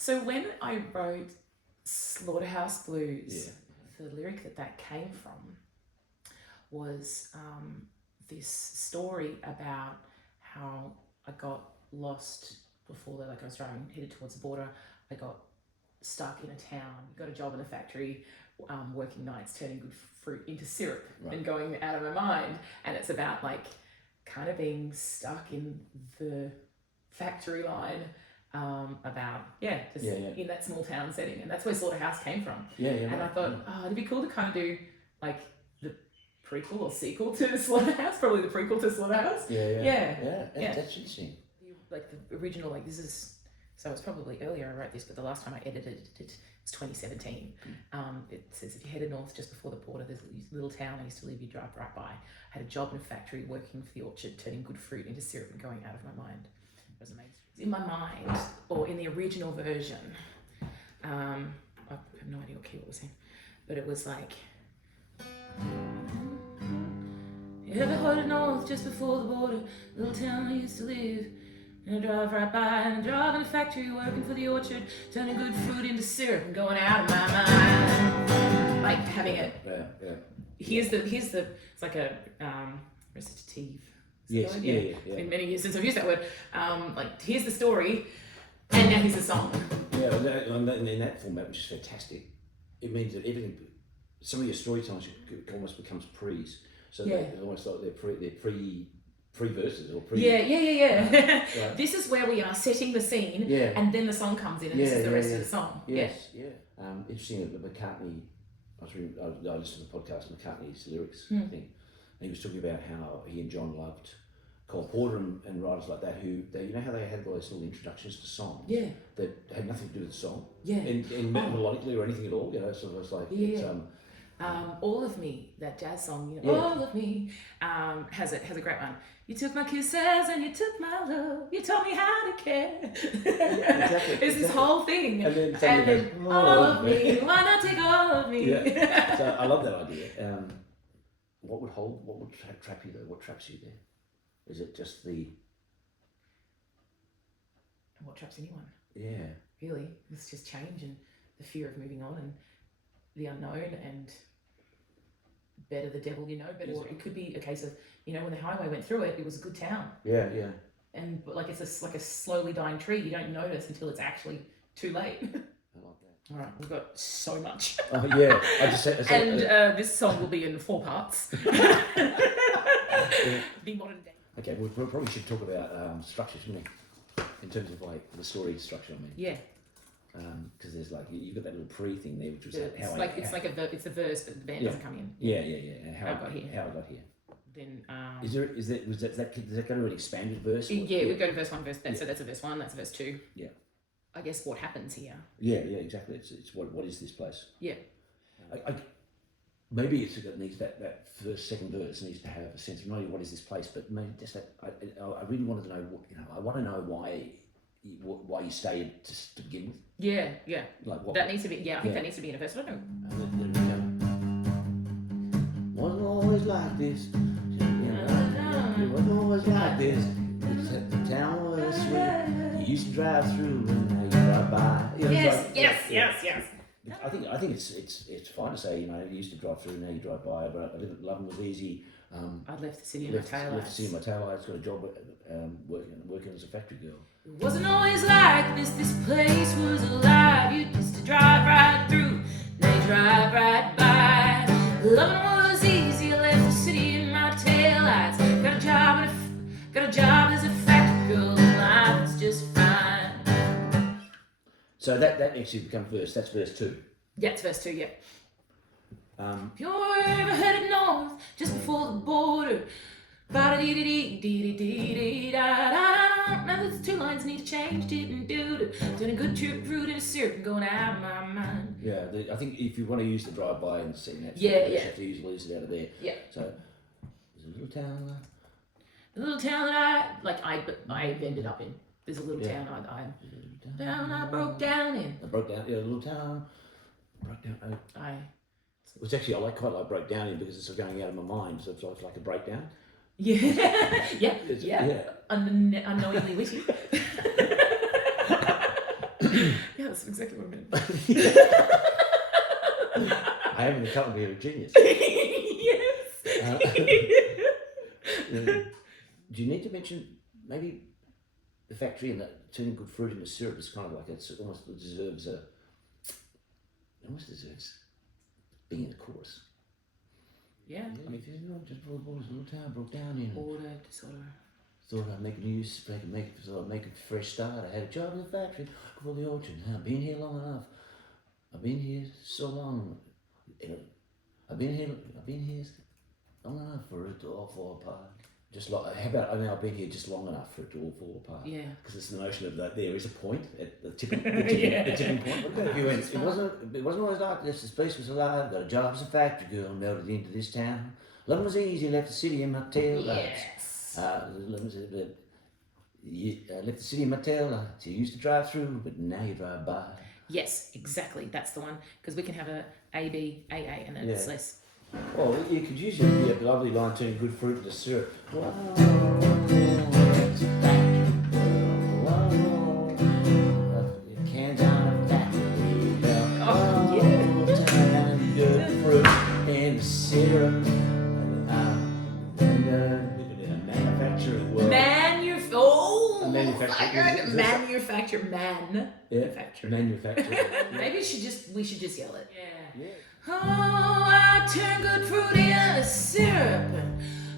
So when I wrote Slaughterhouse Blues, the lyric that came from was this story about how I got lost before that. Like I was driving, headed towards the border. I got stuck in a town, got a job in a factory, working nights, turning good fruit into syrup and going out of my mind. And it's about like kind of being stuck in the factory line, about in that small town setting, and that's where Slaughterhouse came from. And I thought, it'd be cool to kind of do like the prequel or sequel to Slaughterhouse, probably the prequel to Slaughterhouse. That's interesting. Like the original, like this is, so it's probably earlier I wrote this, but the last time I edited it was 2017. It says, if you headed north just before the border, there's a little town I used to live, you drive right by. I had a job in a factory, working for the orchard, turning good fruit into syrup and going out of my mind. It was amazing. In my mind, or in the original version, I have no idea what key it was in, but it was like, you ever headed north just before the border, little town I used to live. And I drive right by, and I drive in a factory, working for the orchard, turning good fruit into syrup and going out of my mind. Like having it. Here's the. It's like a recitative. Yes. It's been many years since I've used that word. Like here's the story, and now here's the song. Yeah, and in that format, which is fantastic, it means that everything. Some of your storytelling almost becomes pre's. So they're almost like they're pre-verses or pre... Right. This is where we are setting the scene, and then the song comes in, and this is the rest of the song. Interesting that McCartney, I listened to the podcast, McCartney's lyrics thing, and he was talking about how he and John loved Cole Porter and writers like that who, you know how they had all those little introductions to songs that had nothing to do with the song, and melodically or anything at all, you know, so it was like, All of Me, that jazz song, you know, All of Me, has a great one. You took my kisses and you took my love. You taught me how to care. It's this whole thing. And then all of me. Why not take all of me? Yeah. So I love that idea. What would trap you there? What traps you there? Is it just the... What traps anyone? Yeah. Really, it's just change and the fear of moving on and the unknown and better the devil you know. Or it could be a case of, you know, when the highway went through it, it was a good town. Yeah. And but like it's like a slowly dying tree. You don't notice until it's actually too late. I like that. All right, we've got so much. I just said, this song will be in 4 parts. The modern day. Okay, we probably should talk about structure, shouldn't we? In terms of like the story structure, I mean. Yeah. Because there's like you've got that little pre thing there, which was it's a verse, but the band doesn't come in. Yeah. And how I got here. Then does that go to an expanded verse? We go to verse 1, verse. So that's a verse 1. That's a verse 2. Yeah. I guess what happens here. Yeah, exactly. It's what is this place? Yeah. Maybe it needs that first, second verse needs to have a sense of not only what is this place, but maybe just that. I really wanted to know I want to know why you stayed to begin with. Yeah. Like what? That needs to be. Yeah, I think that needs to be in a verse. I don't know. Wasn't always like this. It wasn't always like this. The town was sweet. You used to drive through and now you drive by. Yes. I think it's fine to say, you know, you used to drive through, now you drive by, but London was easy. I left the city in my taillights. Left the city in my taillights, got a job working as a factory girl. It wasn't always like this place was alive. You used to drive right through, now you drive right by. Loving was easy, I left the city in my taillights. Got a job as a factory girl, and life's just fine. So that actually becomes verse. That's verse 2. Yeah, it's verse 2. Yeah. If you're ever headed north, just before the border, now the 2 lines need to change, didn't do to turn a good trip fruit into syrup and going out of my mind. Yeah, I think if you want to use the drive-by and sing that, you have to use it out of there. Yeah. So there's a little town. The little town that I ended up in. There's a little town I broke down in. A little town. Broke down. Which actually I quite like broke down in because it's going out of my mind, so it's like a breakdown. Yeah. Unknowingly witty. Yeah, that's exactly what I meant. I am in the company of a genius. Yes. Do you need to mention maybe the factory and that turning good fruit into syrup is kind of like it almost deserves being in the chorus. Yeah. I mean, if you just brought a little town, broke down in. Order, disorder. Thought I'd make a fresh start. I had a job in the factory for the orchard. I've been here long enough. I've been here so long. I've been here long enough for it to all fall apart. Just like, how about, I've been here just long enough for it to all fall apart. Yeah. Because it's the notion of that there is a point at the tipping point. If you went, it wasn't always like this. This place was alive. Got a job as a factory girl, melted into this town. Love was easy. Left the city in my tail lights. Left the city in my tail lights. You used to drive through, but now you drive by. Yes, exactly. That's the one. Because we can have a B, AA, and then it's less. Well, you could use your lovely line turning good fruit into syrup. Cans on a factory. Oh, yeah. Turning good fruit into syrup. And a manufacturing world. Manufacture. Maybe we should just yell it. Yeah. Oh, I turn good fruit into syrup.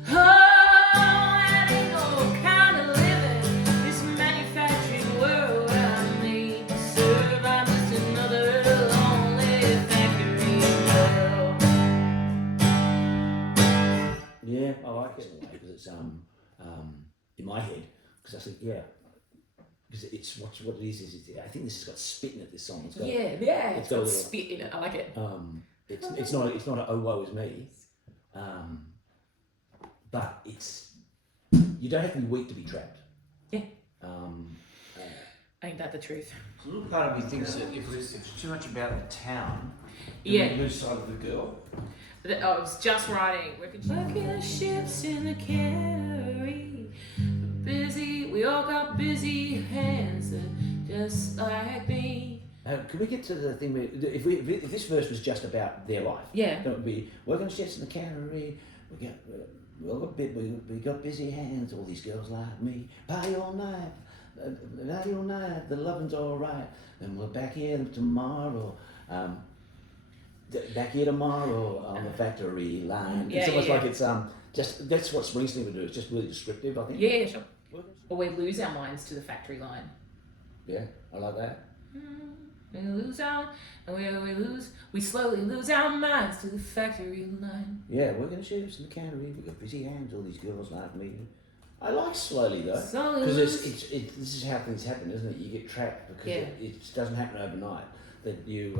Oh, that ain't no kind of living. This manufacturing world I made to serve. I'm just another lonely factory girl. Yeah, I like it because it's in my head because I think because it's what it is I think this has got spit in it. This song. It's got spit in it. I like it. It's not a oh woe is me, but it's you don't have to be weak to be trapped. Yeah. Ain't that the truth? A little part of me thinks that if it's too much about the town, we lose sight of the girl. I was just writing. Working ships in the cannery. Busy, we all got busy hands, just like me. Could we get to the thing where if this verse was just about their life? Yeah. That would be working chefs in the cannery. We got busy hands. All these girls like me. Party all night. The loving's all right. And we're back here tomorrow. Back here tomorrow on the factory line. It's almost like it's just that's what Springsteen would do. It's just really descriptive, I think. Yeah, sure. Or we lose our minds to the factory line. Yeah, I like that. We slowly lose our minds to the factory line. Yeah, we're going to shoot us in the cannery. We've got busy hands, all these girls like me. I like slowly though, because this is how things happen, isn't it? You get trapped because it doesn't happen overnight. That you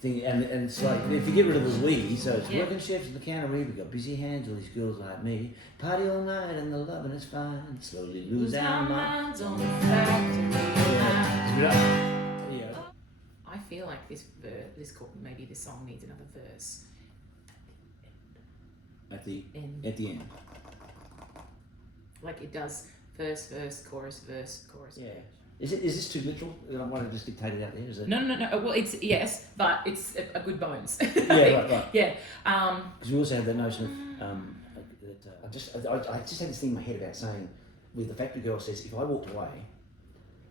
think, and it's like if you get rid of the we, so it's working chefs in the cannery. We've got busy hands, all these girls like me. Party all night and the loving is fine. Slowly lose our minds on the factory line. I feel like maybe this song needs another verse. At the end. Like it does verse, chorus, verse, chorus. Yeah. Is this too literal? I want to just dictate it out there. Is it? No. Well, it's but it's a good bones. Right. Yeah. Because we also have that notion of I just had this thing in my head about saying, where the factory girl says, if I walked away,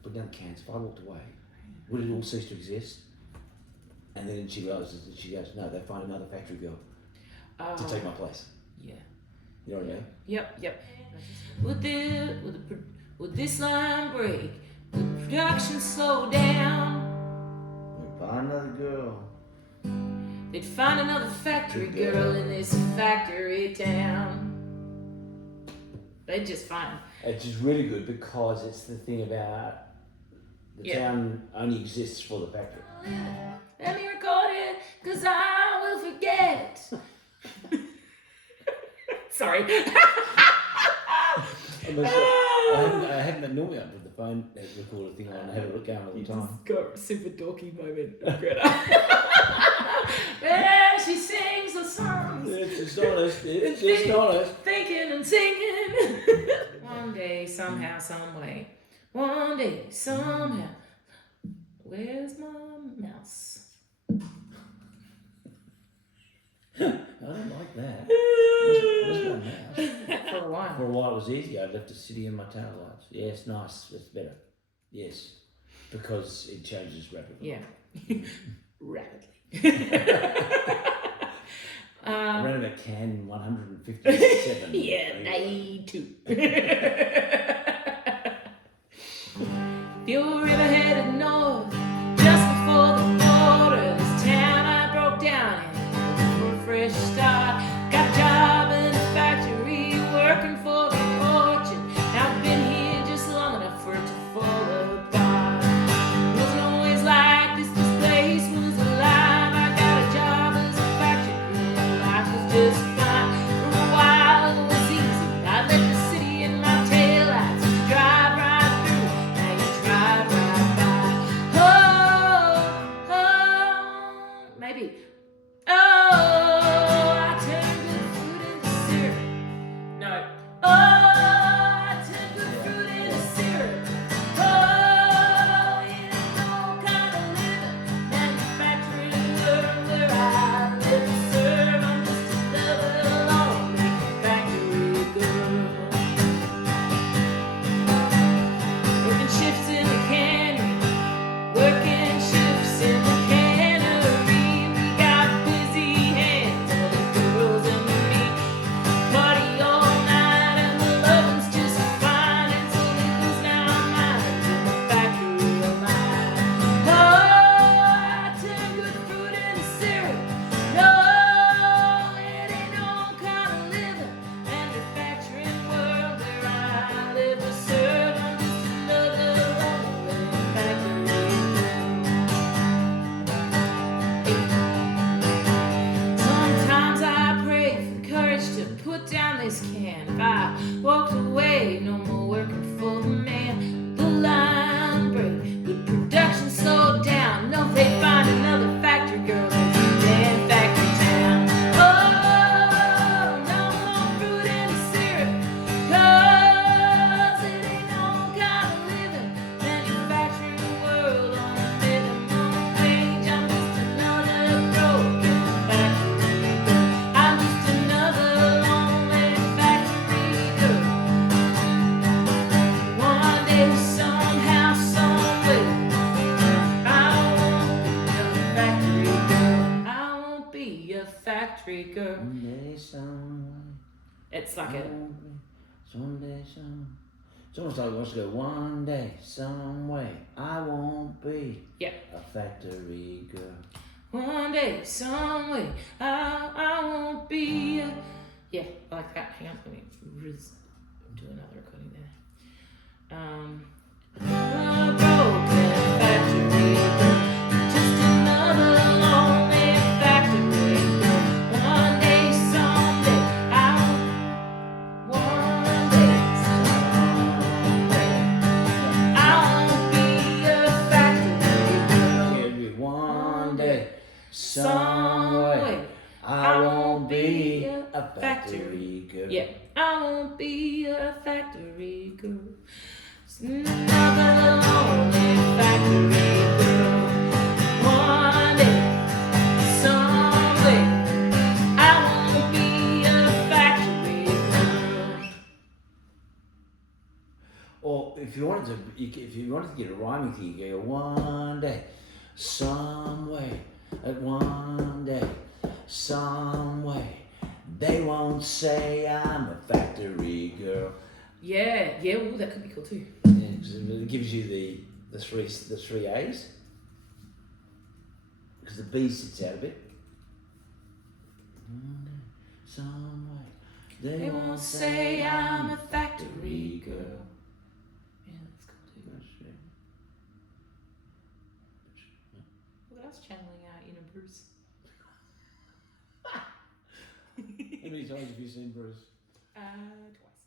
put down the cans. If I walked away, would it all cease to exist? And then she realizes that she goes, no, they find another factory girl to take my place. Yeah. You know what I mean? Yep. Would this line break? Would production slow down? We'd find another girl. They'd find another factory girl in this factory town. They'd just find. It's just really good because it's the thing about the town only exists for the factory. Let me record it, cause I will forget. Sorry. I haven't normally with the phone recorder thing on. I have it look going all the time. Just got a super dorky moment of Gretta. Yeah, she sings the songs. It's honest. Thinking and singing. One day, somehow, some way. One day, somehow. Where's my mouse? I don't like that. Where's my mouse? For a while. For a while it was easy. I left it sitting in my tail lights. Yes, nice. That's better. Yes, because it changes rapidly. Yeah. Rapidly. I ran about can 157. Yeah, day 2. If you're ever headed north, just before the border, this town I broke down in, looking for a fresh start. Got a job in a factory, working for the orchard. Now I've been here just long enough for it to fall apart. It wasn't always like this place was alive. I got a job as a factory girl, life was just fine. For a while it was easy, I let the city in my taillights drive right through. Now you drive right by. Oh, maybe. Oh, I turned good fruit into syrup. No. Oh, I turned good fruit into syrup. Oh, it ain't no kind of living manufacturing world where I live and serve. I'm just another lonely factory girl. Working shifts in the cannery, working shifts in the cannery. We got busy hands, other girls and me. Party all night and the loving's just fine. It's a living's now mine in the factory of mine. Oh, I turn good fruit into syrup. No, it ain't no kind of living manufacturing world where I live or serve. I'm just another lonely factory girl. Sometimes I pray for the courage to put down this can. If I walked away, no more working for the man. The line break, with production slowed down. No, they find another factory girl in that factory town. Oh, no more fruit and syrup, 'cause it ain't no kind of living manufacturing world on a minimum wage. I'm just another broken factory girl. I'm just another lonely factory girl. One day, somehow, someway, I won't be a factory girl. I won't be a factory girl. Someday, some. It's like a Someday, some. It's almost like wants to go one day, some way. I won't be Yeah. a factory girl. one day, some way, I won't be a... Yeah, I like that. Hang on, let me do another recording there. A broken factory girl, just another lonely factory girl. One day, someday, one day, someday, I won't be a factory girl. Every one day, some way, I won't be a factory girl. Yeah, I won't be a factory girl. It's another lonely factory girl. One day, someday, I won't be a factory girl. Or if you wanted to get a rhyming thing, you go one day, some way, at one day, some way. They won't say I'm a factory girl. Yeah, ooh, that could be cool too. Yeah, 'cause it gives you the three A's. Because the B sits out a bit. One day, some way. They won't say I'm a factory girl. Yeah, that's cool too. Look at us channeling our inner Bruce. How many times have you seen Bruce? Twice.